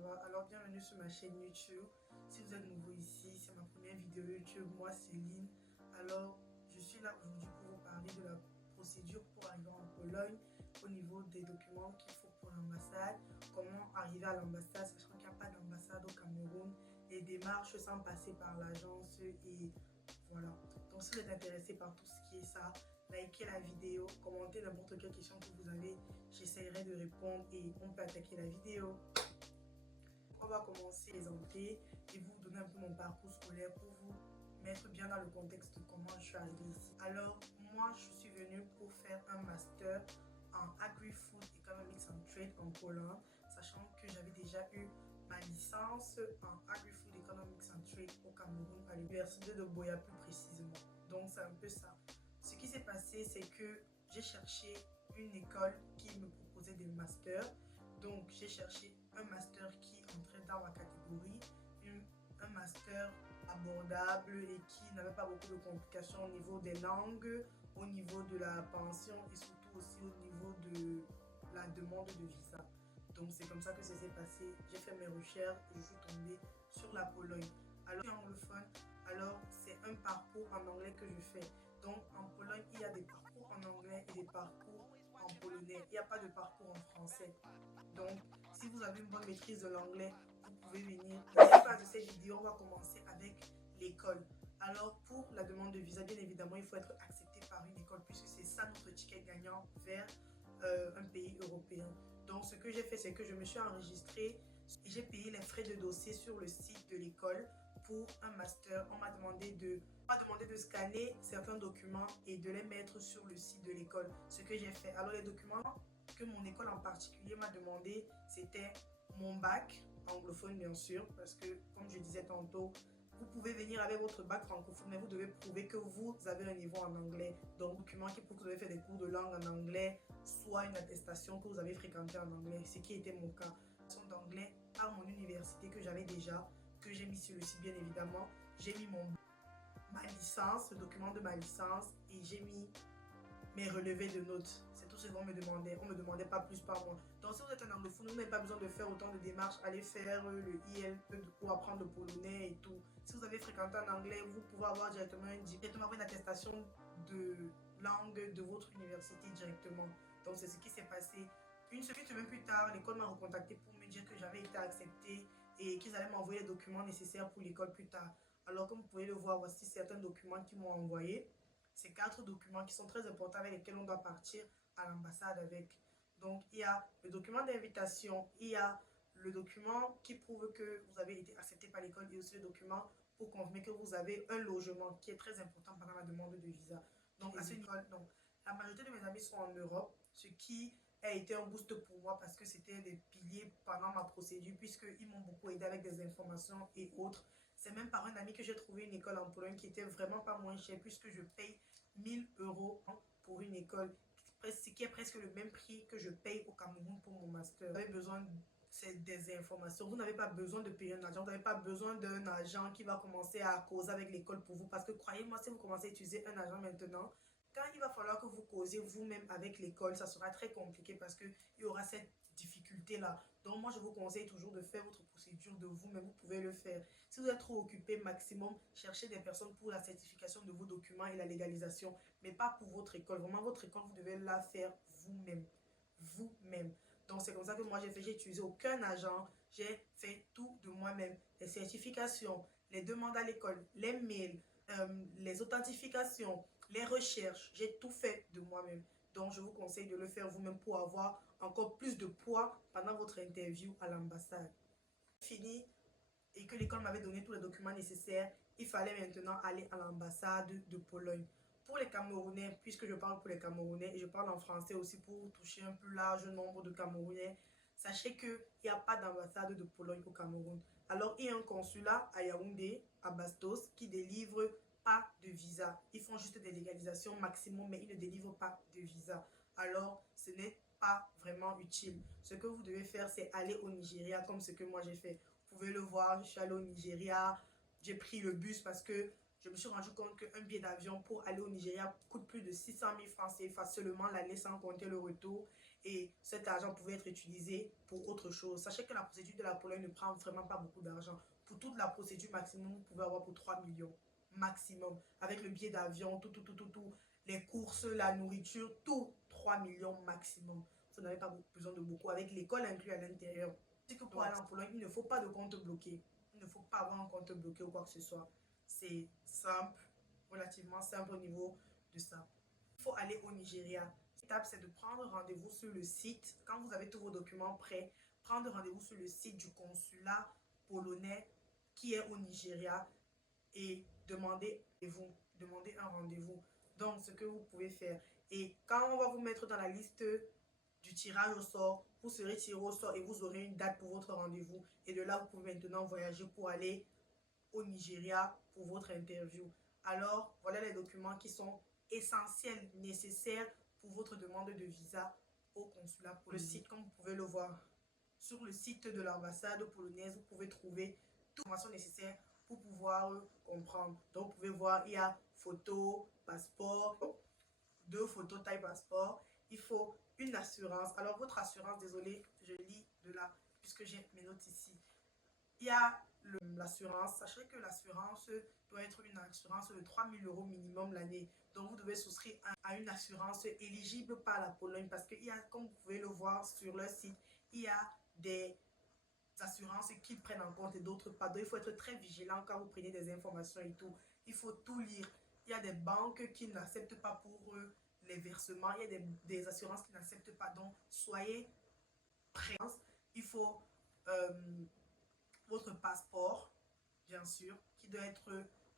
va? Alors bienvenue sur ma chaîne YouTube. Si vous êtes nouveau ici, c'est ma première vidéo YouTube. Moi c'est Lynn. Alors je suis là aujourd'hui pour vous parler de la procédure pour arriver en Pologne au niveau des documents qu'il faut pour l'ambassade. Comment arriver à l'ambassade sachant qu'il n'y a pas d'ambassade au Cameroun. Les démarches sans passer par l'agence et voilà. Donc si vous êtes intéressé par tout ce qui est ça, likez la vidéo, commentez n'importe quelle question que vous avez, j'essaierai de répondre et on peut attaquer la vidéo. On va commencer les entrées et vous donner un peu mon parcours scolaire pour vous mettre bien dans le contexte de comment je suis arrivée ici. Alors moi je suis venue pour faire un master en Agri-Food Economics and Trade en Pologne, sachant que j'avais déjà eu ma licence en Agri-Food Economics and Trade au Cameroun à l'université de Buea plus précisément. Donc c'est un peu ça. Ce qui s'est passé, c'est que j'ai cherché une école qui me proposait des masters. Donc j'ai cherché un master qui entrait dans ma catégorie, un master abordable et qui n'avait pas beaucoup de complications au niveau des langues, au niveau de la pension et surtout aussi au niveau de la demande de visa. Donc c'est comme ça que ça s'est passé. J'ai fait mes recherches et je suis tombée sur la Pologne. Alors je suis anglophone, alors c'est un parcours en anglais que je fais. Donc en Pologne, il y a des parcours en anglais et des parcours en polonais. Il n'y a pas de parcours en français. Donc si vous avez une bonne maîtrise de l'anglais, vous pouvez venir. Dans cette phase de cette vidéo, on va commencer avec l'école. Alors pour la demande de visa, bien évidemment, il faut être accepté par une école puisque c'est ça notre ticket gagnant vers un pays européen. Donc ce que j'ai fait, c'est que je me suis enregistrée et j'ai payé les frais de dossier sur le site de l'école pour un master. On m'a demandé de scanner certains documents et de les mettre sur le site de l'école. Ce que j'ai fait. Alors les documents que mon école en particulier m'a demandé, c'était mon bac, anglophone bien sûr, parce que comme je disais tantôt, vous pouvez venir avec votre bac francophone, mais vous devez prouver que vous avez un niveau en anglais. Donc, document qui prouve que vous avez fait des cours de langue en anglais, soit une attestation que vous avez fréquenté en anglais, ce qui était mon cas. D'anglais à mon université que j'avais déjà, que j'ai mis sur le site bien évidemment. J'ai mis ma licence, le document de ma licence et j'ai mis mes relevés de notes. C'est tout ce qu'on me demandait. On ne me demandait pas plus par mois. Donc si vous êtes un anglophone, vous n'avez pas besoin de faire autant de démarches, aller faire le IELTS pour apprendre le polonais et tout. Si vous avez fréquenté en anglais, vous pouvez avoir directement une attestation de langue de votre université directement. Donc c'est ce qui s'est passé. Une semaine plus tard, l'école m'a recontacté pour me dire que j'avais été acceptée et qu'ils allaient m'envoyer les documents nécessaires pour l'école plus tard. Alors comme vous pouvez le voir, voici certains documents qu'ils m'ont envoyés. Ces 4 documents qui sont très importants avec lesquels on doit partir à l'ambassade avec. Donc il y a le document d'invitation, il y a le document qui prouve que vous avez été accepté par l'école et aussi le document pour confirmer que vous avez un logement qui est très important pendant la demande de visa. Donc à ce niveau, donc, la majorité de mes amis sont en Europe, ce qui a été un boost pour moi parce que c'était des piliers pendant ma procédure puisqu'ils m'ont beaucoup aidé avec des informations et autres. C'est même par un ami que j'ai trouvé une école en Pologne qui était vraiment pas moins chère puisque je paye 1000 € pour une école, ce qui est presque le même prix que je paye au Cameroun pour mon master. Vous avez besoin des informations. Vous n'avez pas besoin de payer un agent. Vous n'avez pas besoin d'un agent qui va commencer à causer avec l'école pour vous. Parce que croyez-moi, si vous commencez à utiliser un agent maintenant, quand il va falloir que vous causez vous-même avec l'école, ça sera très compliqué parce qu'il y aura cette difficulté-là. Donc moi, je vous conseille toujours de faire votre procédure de vous-même. Vous pouvez le faire. Si vous êtes trop occupé, maximum, cherchez des personnes pour la certification de vos documents et la légalisation, mais pas pour votre école. Vraiment, votre école, vous devez la faire vous-même. Vous-même. Donc, c'est comme ça que moi, j'ai fait. J'ai utilisé aucun agent. J'ai fait tout de moi-même. Les certifications, les demandes à l'école, les mails, les authentifications, les recherches. J'ai tout fait de moi-même. Donc, je vous conseille de le faire vous-même pour avoir encore plus de poids pendant votre interview à l'ambassade. Fini et que l'école m'avait donné tous les documents nécessaires, il fallait maintenant aller à l'ambassade de Pologne. Pour les Camerounais, puisque je parle pour les Camerounais et je parle en français aussi pour toucher un plus large nombre de Camerounais, sachez qu'il n'y a pas d'ambassade de Pologne au Cameroun. Alors, il y a un consulat à Yaoundé, à Bastos, qui délivre pas de visa. Ils font juste des légalisations maximum, mais ils ne délivrent pas de visa. Alors, ce n'est pas vraiment utile. Ce que vous devez faire, c'est aller au Nigeria, comme ce que moi j'ai fait. Vous pouvez le voir, je suis allée au Nigeria, j'ai pris le bus parce que je me suis rendu compte qu'un billet d'avion pour aller au Nigeria coûte plus de 600 000 francs CFA seulement l'année sans compter le retour. et cet argent pouvait être utilisé pour autre chose. Sachez que la procédure de la Pologne ne prend vraiment pas beaucoup d'argent. Pour toute la procédure maximum, vous pouvez avoir pour 3 millions maximum. Avec le billet d'avion, tout, les courses, la nourriture, tout, 3 millions maximum. Vous n'avez pas besoin de beaucoup, avec l'école inclue à l'intérieur. C'est que pour aller en Pologne, il ne faut pas de compte bloqué. Il ne faut pas avoir un compte bloqué ou quoi que ce soit. C'est simple, relativement simple au niveau de ça. Il faut aller au Nigeria. L'étape, c'est de prendre rendez-vous sur le site. Quand vous avez tous vos documents prêts, prendre rendez-vous sur le site du consulat polonais qui est au Nigeria et demander un rendez-vous. Donc, ce que vous pouvez faire. Et quand on va vous mettre dans la liste du tirage au sort, vous serez tiré au sort et vous aurez une date pour votre rendez-vous. Et de là, vous pouvez maintenant voyager pour aller au Nigeria pour votre interview. Alors, voilà les documents qui sont essentiels, nécessaires pour votre demande de visa au consulat polonais. Le site, comme vous pouvez le voir, sur le site de l'ambassade polonaise, vous pouvez trouver toutes les informations nécessaires pour pouvoir comprendre. Donc, vous pouvez voir, il y a photo, passeport, 2 photos taille passeport. Il faut une assurance. Alors, votre assurance, désolé, je lis de là, puisque j'ai mes notes ici. Il y a l'assurance. Sachez que l'assurance doit être une assurance de 3 000 € minimum l'année. Donc, vous devez souscrire à une assurance éligible par la Pologne parce qu'il y a, comme vous pouvez le voir sur leur site, il y a des assurances qu'ils prennent en compte et d'autres pas. Donc, il faut être très vigilant quand vous prenez des informations et tout. Il faut tout lire. Il y a des banques qui n'acceptent pas pour eux les versements. Il y a des assurances qui n'acceptent pas. Donc, soyez prêts. Il faut votre passeport, bien sûr, qui doit être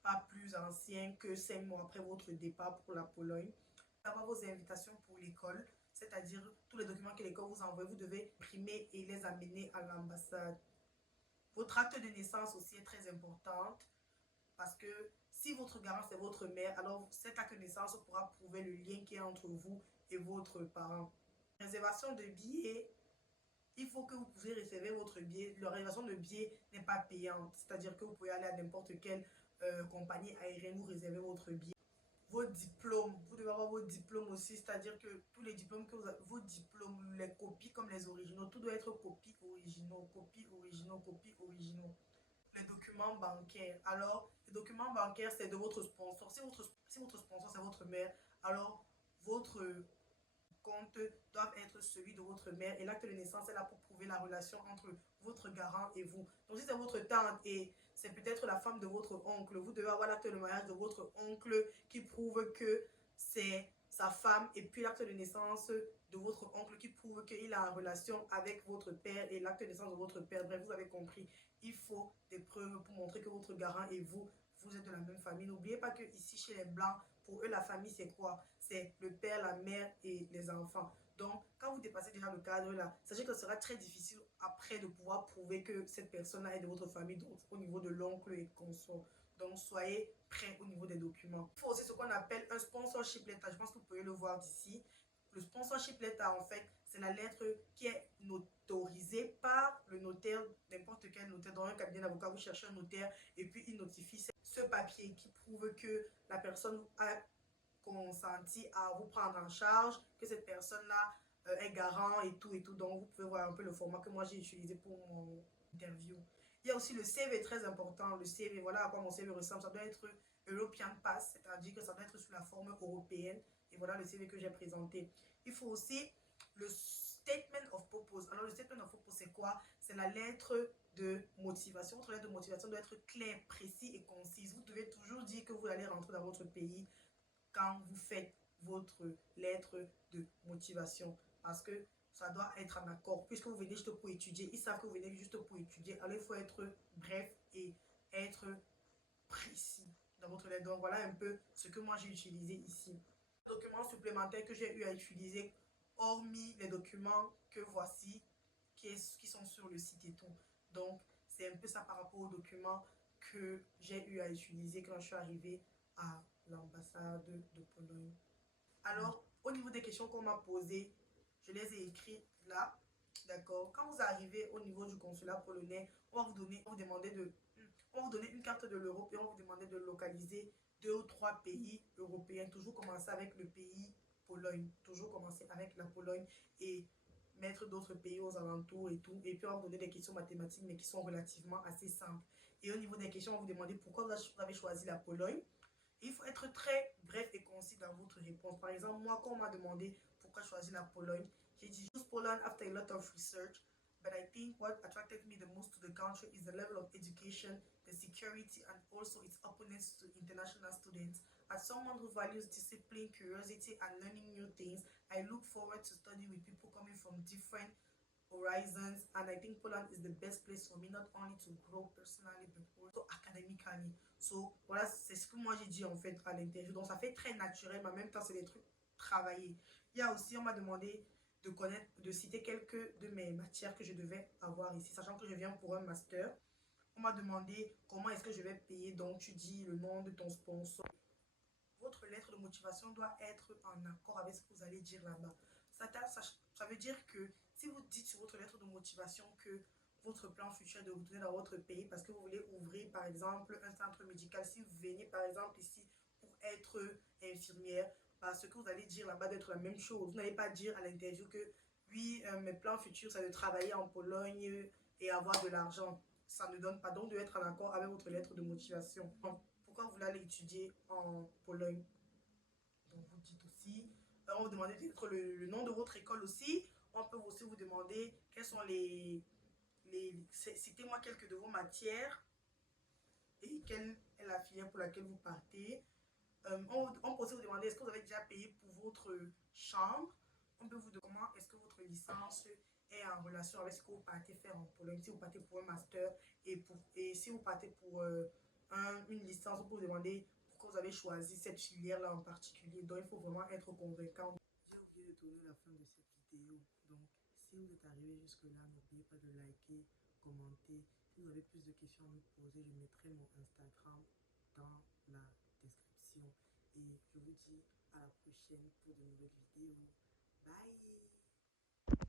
pas plus ancien que 5 mois après votre départ pour la Pologne. Avoir vos invitations pour l'école, c'est-à-dire tous les documents que l'école vous envoie, vous devez imprimer et les amener à l'ambassade. Votre acte de naissance aussi est très importante parce que si votre garant c'est votre mère, alors cet acte de naissance pourra prouver le lien qui est entre vous et votre parent. Réservation de billets. Il faut que vous puissiez réserver votre billet. La réservation de billet n'est pas payante. C'est-à-dire que vous pouvez aller à n'importe quelle compagnie aérienne, vous réservez votre billet. Vos diplômes, vous devez avoir vos diplômes aussi. C'est-à-dire que tous les diplômes que vous avez, vos diplômes, les copies comme les originaux, tout doit être copies originaux, copies originaux, copies originaux. Les documents bancaires. Alors, les documents bancaires, c'est de votre sponsor. Si votre sponsor, c'est votre mère, alors votre compte doivent être celui de votre mère et l'acte de naissance est là pour prouver la relation entre votre garant et vous. Donc si c'est votre tante et c'est peut-être la femme de votre oncle, vous devez avoir l'acte de mariage de votre oncle qui prouve que c'est sa femme et puis l'acte de naissance de votre oncle qui prouve qu'il a une relation avec votre père et l'acte de naissance de votre père. Bref, vous avez compris. Il faut des preuves pour montrer que votre garant et vous, vous êtes de la même famille. N'oubliez pas que ici chez les Blancs, pour eux, la famille, c'est quoi? C'est le père, la mère et les enfants. Donc, quand vous dépassez déjà le cadre là, sachez que ce sera très difficile après de pouvoir prouver que cette personne-là est de votre famille, donc au niveau de l'oncle et consort. Donc, soyez prêts au niveau des documents. Il faut aussi ce qu'on appelle un sponsorship letter. Je pense que vous pouvez le voir d'ici. Le sponsorship letter, en fait, c'est la lettre qui est notarisée par le notaire, n'importe quel notaire. Dans un cabinet d'avocat, vous cherchez un notaire et puis il notifie ce papier qui prouve que la personne a consenti à vous prendre en charge, que cette personne-là est garant et tout. Donc, vous pouvez voir un peu le format que moi j'ai utilisé pour mon interview. Il y a aussi le CV très important. Le CV, voilà à quoi mon CV ressemble. Ça doit être European Pass, c'est-à-dire que ça doit être sous la forme européenne. Et voilà le CV que j'ai présenté. Il faut aussi le Statement of Purpose. Alors, le Statement of Purpose, c'est quoi? C'est la lettre de motivation. Votre lettre de motivation doit être claire, précise et concise. Vous devez toujours dire que vous allez rentrer dans votre pays quand vous faites votre lettre de motivation. Parce que ça doit être en accord. Puisque vous venez juste pour étudier, ils savent que vous venez juste pour étudier. Alors, il faut être bref et être précis dans votre lettre. Donc, voilà un peu ce que moi j'ai utilisé ici. Documents supplémentaires que j'ai eu à utiliser, hormis les documents que voici, qui sont sur le site et tout. Donc, c'est un peu ça par rapport aux documents que j'ai eu à utiliser quand je suis arrivée à l'ambassade de Pologne. Alors, au niveau des questions qu'on m'a posées, je les ai écrites là, d'accord. Quand vous arrivez au niveau du consulat polonais, on va vous donner une carte de l'Europe et on va vous demander de localiser 2 ou 3 pays européens. Toujours commencer avec le pays Pologne. Toujours commencer avec la Pologne et mettre d'autres pays aux alentours et tout. Et puis, on va vous donner des questions mathématiques, mais qui sont relativement assez simples. Et au niveau des questions, on va vous demander pourquoi vous avez choisi la Pologne. Et il faut être très bref et concis dans votre réponse. Par exemple, moi, quand on m'a demandé pourquoi choisir la Pologne, j'ai dit choose Poland after a lot of research. But I think what attracted me the most to the country is the level of education, the security, and also its openness to international students. As someone who values discipline, curiosity, and learning new things, I look forward to studying with people coming from different horizons, and I think Poland is the best place for me not only to grow personally but also academically. So voilà, c'est ce que moi j'ai dit en fait à l'interview. Donc ça fait très naturel, mais en même temps c'est des trucs travaillés. Il y a aussi, on m'a demandé de connaître, de citer quelques de mes matières que je devais avoir ici, sachant que je viens pour un master. On m'a demandé comment est-ce que je vais payer, donc tu dis le nom de ton sponsor. Votre lettre de motivation doit être en accord avec ce que vous allez dire là-bas. Ça veut dire que si vous dites sur votre lettre de motivation que votre plan futur est de retourner dans votre pays parce que vous voulez ouvrir par exemple un centre médical, si vous venez par exemple ici pour être infirmière, parce que vous allez dire là-bas d'être la même chose. Vous n'allez pas dire à l'interview que oui, mes plans futurs c'est de travailler en Pologne et avoir de l'argent. Ça ne donne pas, donc de être en accord avec votre lettre de motivation. Donc, pourquoi vous voulez aller étudier en Pologne? Donc vous dites aussi, on vous demande peut-être le nom de votre école aussi. On peut aussi vous demander quels sont citez-moi quelques de vos matières et quelle est la filière pour laquelle vous partez. On peut aussi vous demander est-ce que vous avez déjà payé pour votre chambre. On peut vous demander comment est-ce que votre licence est en relation avec ce que vous partez faire en Pologne. Si vous partez pour un master et si vous partez pour une licence, on peut vous demander pourquoi vous avez choisi cette filière-là en particulier. Donc, il faut vraiment être convaincant. J'ai oublié de tourner la fin de cette vidéo. Donc, si vous êtes arrivé jusque-là, n'oubliez pas de liker, commenter. Si vous avez plus de questions à me poser, je mettrai mon Instagram dans la description. Et je vous dis à la prochaine pour de nouvelles vidéos. Bye!